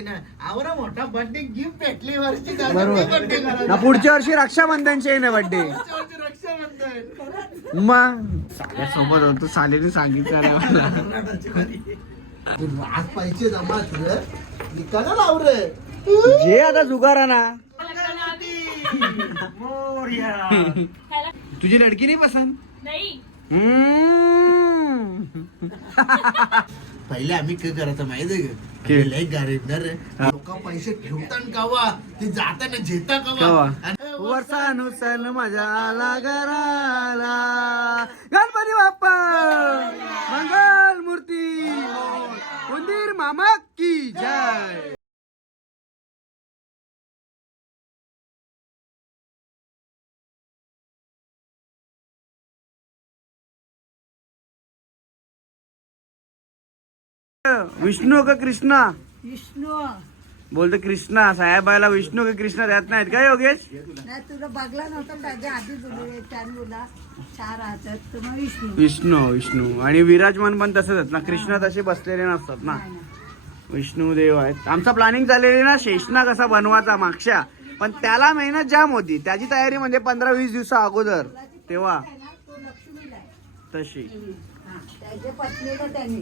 आवरा मोठा birthday gift भेटली वर्षी बरोबर. ना पुढच्या वर्षी रक्षाबंधनची आहे ना बर्थडे रक्षाबंधन. मग सोबत होतो सालेने सांगितलं नाही मला. आज पैसे जमा रे निकाला लाव रे. जे आता जुगारा ना तुझी लडकी नाही पसंत? नाही. हम्म. पहिले आम्ही काय करायचं माहितीये का? के? लय गरीब ना रे. हा. लोक पैसे ठेवताना कावा? ते जाताना झेता कवा? आला घराला गणपती बाप्पा! मंगल मूर्ती! उंदीर मामा की जय! विष्णू का कृष्णा? विष्णू. बोलतो कृष्णा साहेबाला विष्णू का कृष्णा देत नाहीत काय योगेश? नाही तुला बघला नव्हता त्याच्या आधी चार हातात मग विष्णू. विष्णू विष्णू. आणि विराजमान पण तसंच आहेत ना कृष्ण तसे बसलेले नसतात ना. नाही, नाही. विष्णू देव आहेत. आमचा प्लॅनिंग झालेली ना शेषना कसा बनवायचा मागच्या. पण त्याला मेहनत जाम होती. त्याची तयारी म्हणजे पंधरा वीस दिवसा अगोदर. तेव्हा. आहे ना, तो लक्ष्मीला आहे. तशी. हा, त्याच्या पत्नीला त्यांनी.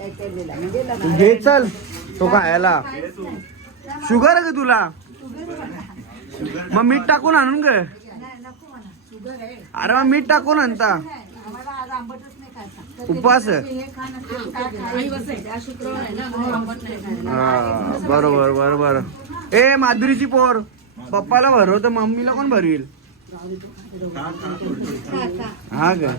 म्हणजे घे चल तो खायला. शुगर आहे का तुला. मग मीठ टाकून आणून ग अरे मग मीठ टाकून आणता. उपवास? हे. हा बरोबर बरोबर. ए माधुरीची पोर. पप्पाला भरव तर मम्मीला कोण भरवील. हा ग.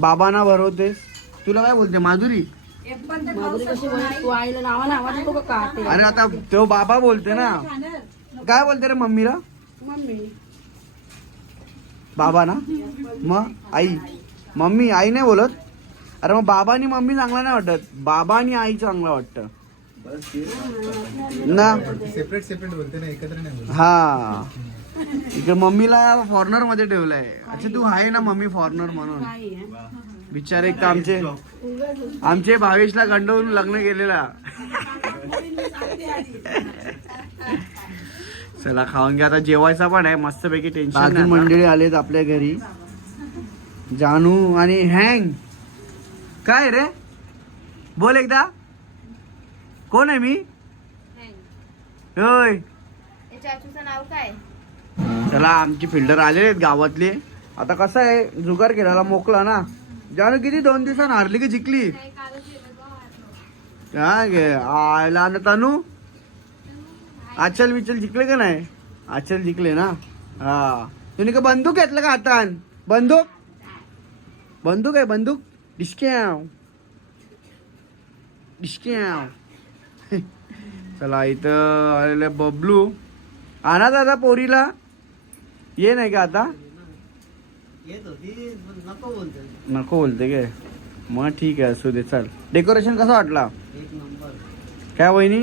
बाबांना भरवतेस. तुला काय बोलते माधुरी? अरे आता तो बाबा बोलते ना. काय बोलते रे मम्मीला? बाबा ना? मग आई. मम्मी आई नाही बोलत. अरे मग बाबा आणि मम्मी चांगला नाही वाटत. बाबा आणि आई चांगला वाटत. ना? सेपरेट सेपरेट बोलते ना एकत्र नाही बोलत. हा. इकडे मम्मीला फॉरेनरमध्ये ठेवलंय. अच्छा तू आहे ना मम्मी फॉरेनर म्हणून. बिचारे एक तर आमचे आमचे भावेशला गंडवून लग्न केलेला. चला खाऊन घ्या. आता जेवायचा पण आहे. मस्तपैकी टेन्शन मंडळी आलेत आपल्या घरी. जानू आणि हँग. काय रे? बोल एकदा. कोण आहे मी? होय. चाचूचं नाव काय? चला आमची फिल्डर आलेले आहेत गावातले. आता कसं आहे? जुगार केलेला मोकला ना. जानू किती? दोन दिवसान हारली की जिंकली? काय गे आयला ना तानू? आचल विचल जिंकले का नाही? आचल जिंकले ना? हा. तुम्ही का बंदूक घेतलं का हातान? बंदूक? बंदूक आहे बंदूक. डिस्क्याव. डिस्क्याव. चला इथं आलेले बबलू. आणा दादा पोरीला. ये नाही का आता? नको बोलते. काय? मग ठीक आहे असू दे चल. डेकोरेशन कसं वाटला? एक नंबर. काय वहिनी?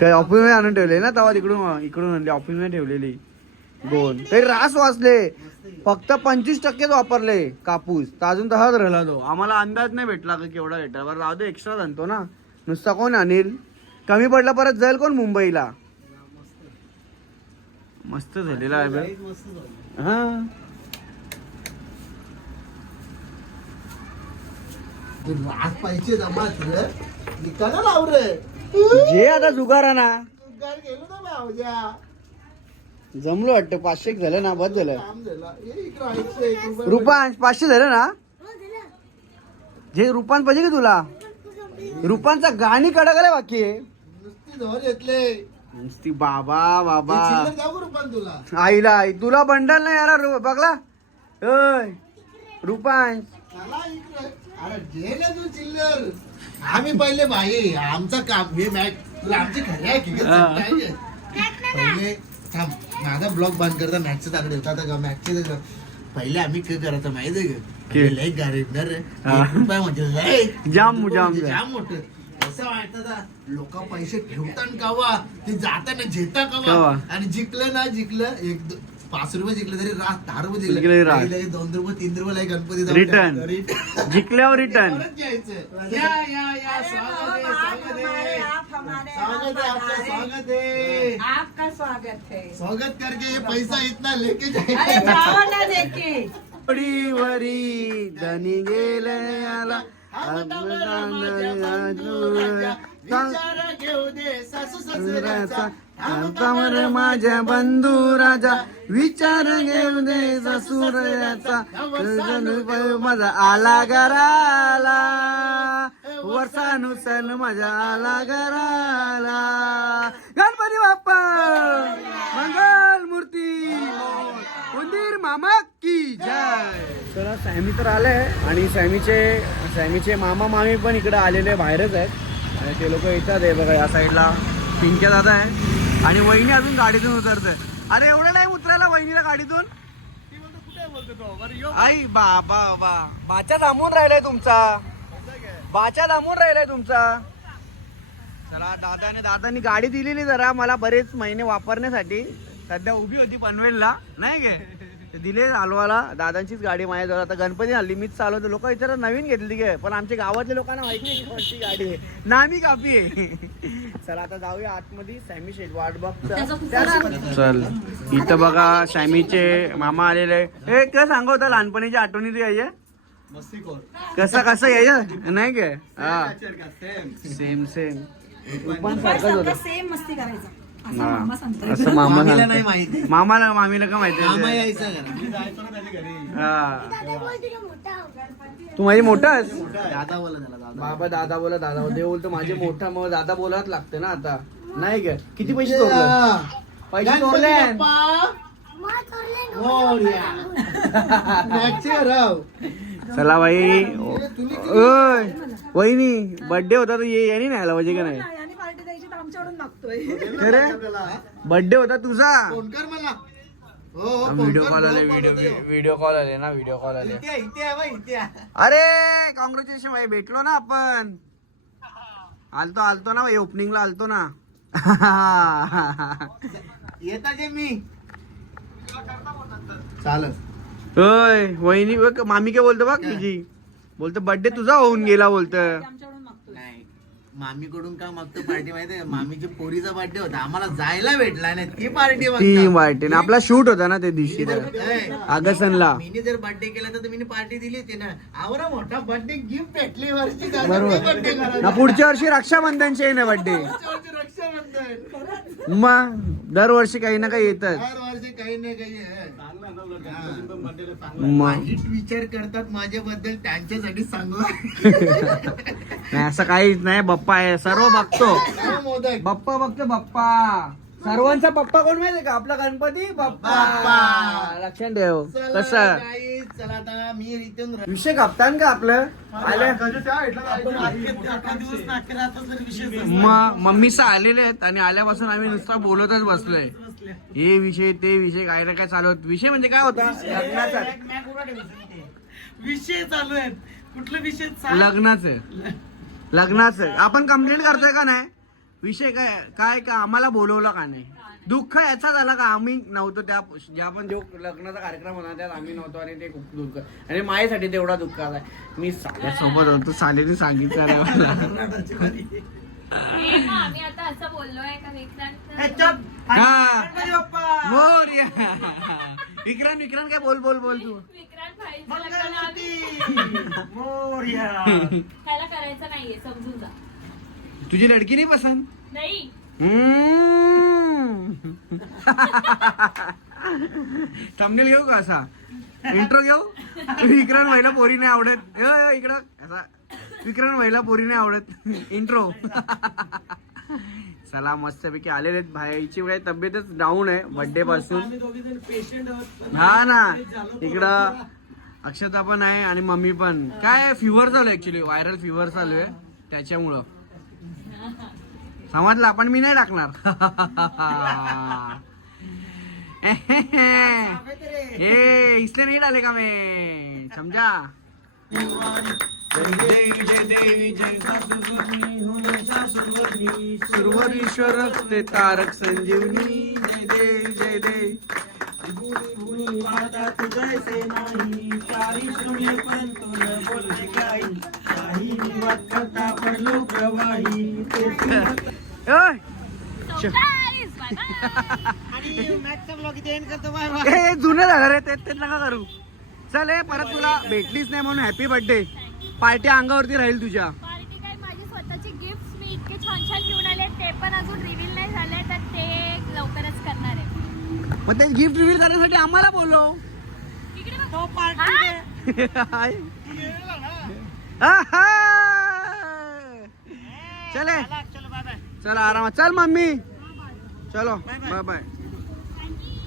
काय ऑफिसमध्ये आणून ठेवले ना तेव्हा तिकडून इकडून आणली. ऑफिसमध्ये ठेवलेली. दोन. तरी रास वाचले. फक्त पंचवीस टक्केच वापरले. कापूस. तर अजून तसाच राहिला तो. आम्हाला अंदाज नाही भेटला का केवढा भेटला बरं राहू दे एक्स्ट्रा आणतो ना. नुसता कोण आणील कमी पडला परत जाईल कोण मुंबईला? मस्त. झालेला आहे हा. आज पैसे जमा रे निकाला लाव रे जे आता जुगारा ना गेलो ना भावजा जमलो वाटतं पाचशे एक झालं ना बस झालं. काम झाला. ये इकडं ऐकतोय, एक रुपया- रुपांश पाचशे झालं ना? जे रुपांश पाहिजे का तुला? रुपांचा गाणी कडकले बाकी. आहे. नुसती धोर घेतले. नुसती बाबा बाबा. तुला? आईला आई. तुला बंडल नाही यार बघला. रुपांश. अरे घे ना तू चिल्लर. आम्ही पहिले भाई आमचा काम हे मॅच तुला आमची खरी आहे की? हा. पहिले थांब माझा ब्लॉग बंद करता मॅचचं ताकडे होता. का मॅचचे पहिले आम्ही काय करायचं माहिती आहे के? का? लय गरीब ना रे. एक रुपया म्हणजे लय. जाम- जाम- म्हणजे जाम मोठं. असं वाटतं लोक पैसे ठेवताना कावा? ते जाताना झेता कवा? कावा. आणि जिंकलं ना जिंकलं एक पाच रुपये जिंकले तरी रात दहा रुपये जिंकले. दोन रुपये तीन रुपये गणपती. Return. जिंकल्यावर रिटर्न परत घ्यायचं. या या या. स्वागत आहे स्वागत आहे. आप हमारे स्वागत आपका है. स्वागत करके ये पैसा इतना लेके अरे जाए वरी धनी गेले आला. समोर माझ्या बंधू राजा विचार घेऊ दे ससुराचा माझा आला घराला. वर्षानुसन माझ्या आला घराला. गणपती बाप्पा. मंगल मूर्ती उंदीर मामा. की जय. तर सॅमी तर आलंय आणि सॅमीचे सॅमीचे मामा मामी पण इकडे आलेले बाहेरच आहेत. आणि ते लोक येतात आहे बघा या साईडला पिंक्या दादा आहे. आणि वहिनी अजून गाडीतून उतरते अरे एवढं नाही उतरायला वहिनीला गाडीतून? आई बा बा. बा बाच्या थांबून राहिलाय तुमचा. बाच्या थांबून राहिलाय तुमचा. चला दादाने दादानी गाडी दिलेली जरा. मला बरेच महिने वापरण्यासाठी. सध्या उभी होती पनवेलला. नाही गे? ते दिले हलवाला दादांचीच गाडी माझ्याजवळ आता गणपती हल्ली मीच चालवतो. लोक विचारत नवीन घेतली गे. पण आमच्या गावातल्या लोकांना माहिती नाही की कोणती गाडी आहे. नामी कापी आहे. चला आता जाऊया आतमध्ये. सॅमी शेट वाट बघ चल. इथं बघा सॅमीचे मामा आलेले. ए काय सांगू होता लहानपणीची आठवणी ती यायच्या मस्ती खोर कसं कसं यायचं? नाही काय हा. सेम सेम पण सारखंच होतं. सेम मस्ती करायचा. असं हा. मामा सांगतो असं मामा मामीला सांगतो. नाही माहिती. मामाला मामीला का माहिती मामा? यायचा हा. तू माझी मोठा? दादा बोला त्याला दादा. बाबा दादा बोला दादा बोला. देव बोलतो माझे मोठा मग दादा बोलाच लागते ना आता. नाही काय किती पैसे चोरले पैसे चोरले चला बाई. ओय वहिनी बर्थडे होता तर ये यानी नाही आला पाहिजे का नाही मागतोय. खरे? बर्थडे होता तुझा? फोन कर मला. हो हो फोन व्हिडिओ कर, कॉल आले व्हिडिओ. व्हिडिओ कॉल आले ना व्हिडिओ कॉल आले. इथे आहे, इथे आहे बाई, इथे आहे. अरे कॉंग्रॅच्युलेशन भाई भेटलो ना आपण. आलतो आलतो ना भाई ओपनिंगला आलतो ना. येता जे मी. चालत होय वहिनी बघ, मामी काय बोलतो बघ तुझी बोलतो बर्थडे तुझा होऊन गेला बोलत. आमच्याकडून मामीकडून का मागतो पार्टी माहितीये मामीच्या पोरीचा बर्थडे होता. आम्हाला जायला भेटला नाही. ती पार्टी ती वाटते ना. आपला शूट होता ना ते दिवशी. आगसनला मीने जर बर्थडे केला तर मी पार्टी दिली होती ना. आवरा मोठा बर्थडे गिफ्ट भेटली वर्षी बरोबर. ना पुढच्या वर्षी रक्षाबंधनचे आहे ना बर्थडे रक्षाबंधन. मग दरवर्षी काही ना काही येतात हर वर्षी काही ना काही वाईट विचार करतात माझ्याबद्दल त्यांच्यासाठी चांगलं नाही असं काहीच नाही बप्पा आहे. सर्व बघतो. मोदक. बाप्पा बघतो बाप्पा. सर्वांचा पप्पा कोण माहितीये का? आपला गणपती बाप्पा. लक्षात ठेव. चला कसं? guys, चला आता मी विषय कापतान का आपलं? आले? दिवस विषय मम्मीचं आलेले आहेत आणि आल्यापासून आम्ही नुसता बोलतच बसलोय. हे विषय ते विषय काय ना काय चालू होत विषय म्हणजे काय होता? लग्नाचा. विषय चालू आहेत. कुठलं विषय लग्नाचं. लग्नाचं. आपण कंप्लेंट करतोय का नाही? विषय काय काय का आम्हाला बोलवलं का नाही? दुःख याचा झाला का? आम्ही नव्हतो त्या ज्या पण जो लग्नाचा कार्यक्रम होता त्यात आम्ही नव्हतो आणि ते खूप दुःख आणि माझ्यासाठी तेवढा दुःख आलाय. मी साल्यासोबत होतो साल्याने सांगितलं. नाही मला मग आम्ही आता असं बोललोय का विक्रांत? हा. गणपती बाप्पा. मोरया. विक्रांत विक्रांत काय बोल बोल बोल तू? विक्रांत मोरया त्याला करायचं नाहीये समजून जा. तुझी लडकी नाही पसंत? नाही. थंबनेल घेऊ का असा? इंट्रो घेऊ? विक्रांत व्हायला पोरी नाही आवडत. इकडं. असा. विक्रांत व्हायला पोरी नाही आवडत. इंट्रो चला मस्तपैकी आलेले आहेत भाईची काही तब्येतच डाऊन आहे बर्थडे पासून. हा ना. इकडं अक्षता पण आहे आणि मम्मी पण. काय फिवर चालू आहे ऍक्च्युली व्हायरल फिवर चालू आहे. त्याच्यामुळं. समजला? पण मी नाही टाकणार. ए इसलिए नहीं डालेगा मैं? सुरवरीश्वर ते तारक संजीवनी। जय देव जय देव भूनी जुनं झालं रे ते नका करू. चल परत तुला भेटलीच नाही म्हणून हॅपी बर्थडे पार्टी अंगावरती राहील तुझ्या. पार्टी काय माझी स्वतःची गिफ्ट मी इतके छान छान घेऊन आले ते पण अजून रिव्हील नाही झाले तर ते लवकरच करणार आहे. मग ते गिफ्ट रिव्हील करण्यासाठी आम्हाला बोलव. इकडे बघ. तो हा? पार्टी आहा! चले. चलो बाय बाय चल आरामात. चल मम्मी. चलो. बाय बाय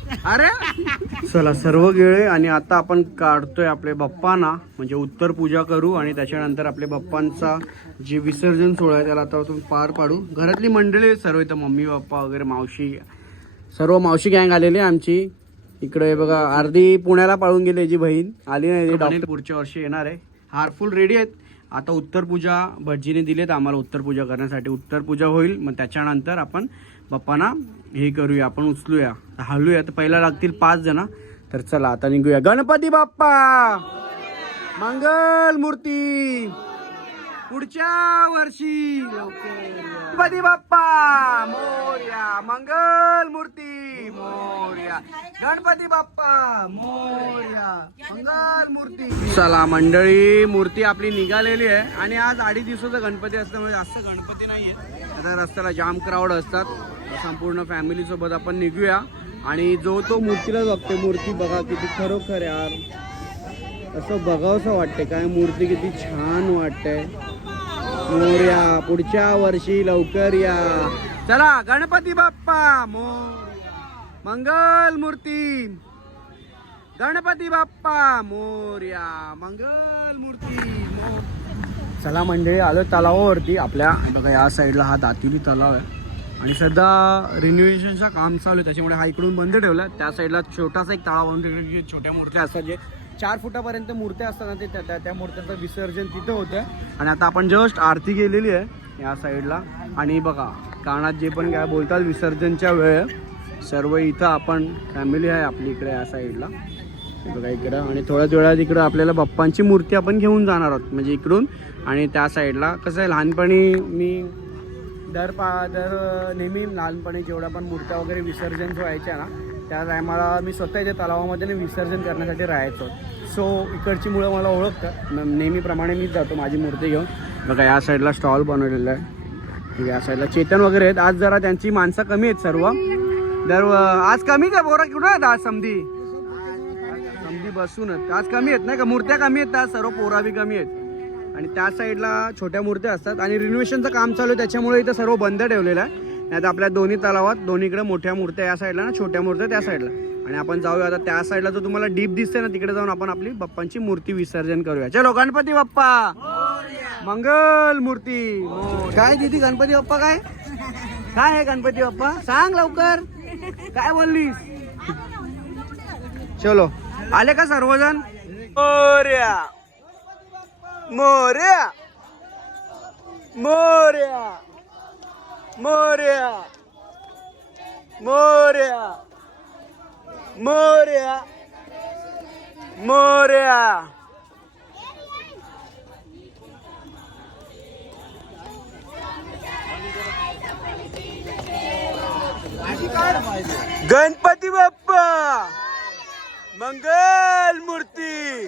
अरे? चला सर्व गेळे आणि आता आपण काढतोय आपले बाप्पांना. म्हणजे उत्तर पूजा करू आणि त्याच्यानंतर आपले बाप्पांचा जे विसर्जन सोहळा आहे त्याला आता आपण पार पाडू. घरातली मंडळी सर्व इथं मम्मी पप्पा वगैरे मावशी. सर्व मावशी गँग आलेली आहे आमची. इकडे बघा अर्धी पुण्याला पाळून गेली याची बहीण. आली नाही डॉक्टर पुढच्या वर्षी येणार आहे. हार फुल रेडी आहेत. आता उत्तर पूजा भटजीने दिलेत आम्हाला उत्तर पूजा करण्यासाठी. उत्तर पूजा होईल मग त्याच्यानंतर आपण बाप्पांना हे करूया आपण उचलूया. तर हलूया तर पहिला लागतील पाच जण. तर चला आता निघूया. गणपती बाप्पा! मंगल मूर्ती! पुढच्या वर्षी! गणपती बाप्पा! मोर्या मंगल मूर्ती! मोर्या. गणपती बाप्पा! मोर्या मंगल मूर्ती! चला मंडळी मूर्ती आपली निघालेली आहे. आणि आज अडीच दिवसाचा गणपती असल्यामुळे जास्त गणपती नाहीये. आता रस्त्याला जाम क्राऊड असतात. संपूर्ण फॅमिलीसोबत आपण निघूया. आणि जो तो मूर्तीला बघते मूर्ती बघा किती खरोखर यार. असं बघावंसं वाटते काय मूर्ती किती छान वाटते मोर्या पुढच्या वर्षी लवकर या. चला गणपती बाप्पा मोर मंगल मूर्ती. गणपती बाप्पा मोर्या मंगल मूर्ती मोर. चला मंडळी आलो तलावावरती. आपल्या बघा या साईडला हा दातिली तलाव आहे. आणि सध्या रिन्युएशनचं काम चालू आहे. त्याच्यामुळे हा इकडून बंद ठेवला. आहे. त्या साईडला छोटासा एक तळा बांधून जे छोट्या मूर्त्या असतात जे चार फुटापर्यंत मूर्त्या असतात ना ते त्या- त्या त्या मूर्त्यांचं विसर्जन तिथं होतं. आणि आता आपण जस्ट आरती गेलेली आहे या साईडला आणि बघा कानात जे पण काय बोलतात विसर्जनच्या वेळ सर्व इथं आपण फॅमिली आहे आपली इकडे या साईडला बघा इकडं. आणि थोड्याच वेळात इकडं आपल्याला बाप्पांची मूर्ती आपण घेऊन जाणार आहोत. म्हणजे इकडून आणि त्या साईडला कसं आहे लहानपणी मी दर पा दर नेहमी लहानपणी जेवढ्या पण मूर्त्या वगैरे विसर्जन व्हायच्या ना त्या टायमाला मी स्वतः इथे तलावामध्ये विसर्जन करण्यासाठी राहायचो. सो इकडची मुलं मला ओळखतात. नेहमीप्रमाणे मीच जातो माझी मूर्ती घेऊन. बघा या साईडला स्टॉल बनवलेला आहे. या साईडला चेतन वगैरे आहेत. आज जरा त्यांची माणसं कमी आहेत सर्व. दर आज कमी का बोरा कुठं आहेत आज समधी? समधी बसूनच. आज कमी आहेत नाही का? मूर्त्या कमी आहेत आज. सर्व पोरा बी कमी आहेत. आणि त्या साईडला छोट्या मूर्त्या असतात आणि रिनोव्हेशनचं काम चालू आहे त्याच्यामुळे इथं सर्व बंद ठेवलेलं आहे. नाही तर आपल्या दोन्ही तलावात दोन्हीकडे मोठ्या मूर्त्या या साईडला ना छोट्या मूर्त्या त्या साईडला. आणि आपण जाऊया आता त्या साईडला जो तुम्हाला डीप दिसते ना तिकडे जाऊन आपण आपली बाप्पांची मूर्ती विसर्जन करूया. चलो गणपती बाप्पा! मंगल मूर्ती! काय दिदी गणपती बाप्पा काय? काय आहे गणपती बाप्पा? सांग लवकर! काय बोललीस? चलो. आले का सर्वजण? मोर्या मोर्या मोर्या मोर्या मोर्या मोर्या गणपती बाप्पा! मंगल मूर्ती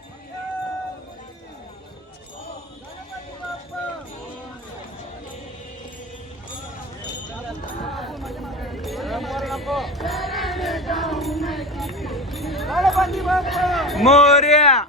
Morya.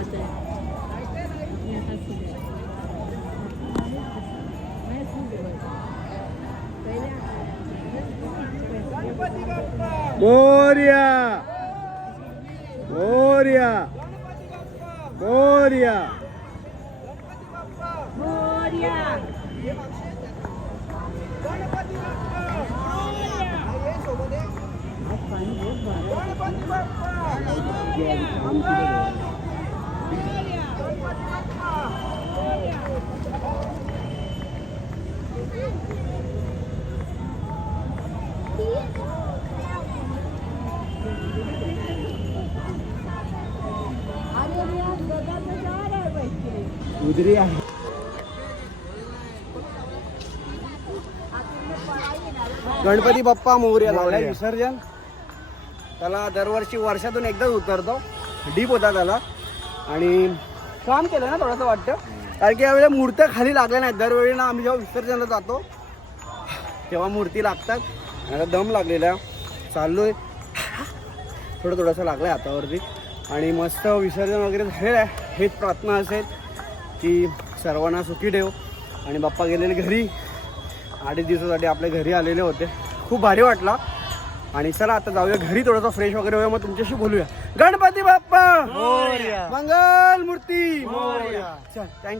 até. Minha casa subiu. Subiu. Glória! उदरी आहे गणपती बाप्पा मोर्या लावलाय विसर्जन. त्याला दरवर्षी वर्षातून एकदाच उतरतो. डीप होता त्याला. आणि काम केलं ना थोडंसं वाटतं. कारण की यावेळेला मूर्त्या खाली लागल्या नाहीत. दरवेळी ना आम्ही जेव्हा विसर्जनला जातो तेव्हा मूर्ती लागतात. आता दम लागलेला. चाललोय. थोडं थोडंसं लागलं आहे हातावरती. आणि मस्त विसर्जन वगैरे झालेलं आहे. हेच प्रार्थना असेल. की सर्वांना सुखी ठेव. आणि बाप्पा गेलेले घरी. अडीच दिवसासाठी आपल्या घरी आलेले होते. खूप भारी वाटला. आणि चला आता जाऊया घरी. थोडंसं फ्रेश वगैरे होऊया. मग तुमच्याशी बोलूया. गणपती बाप्पा! मंगल मूर्ती चल थँक्यू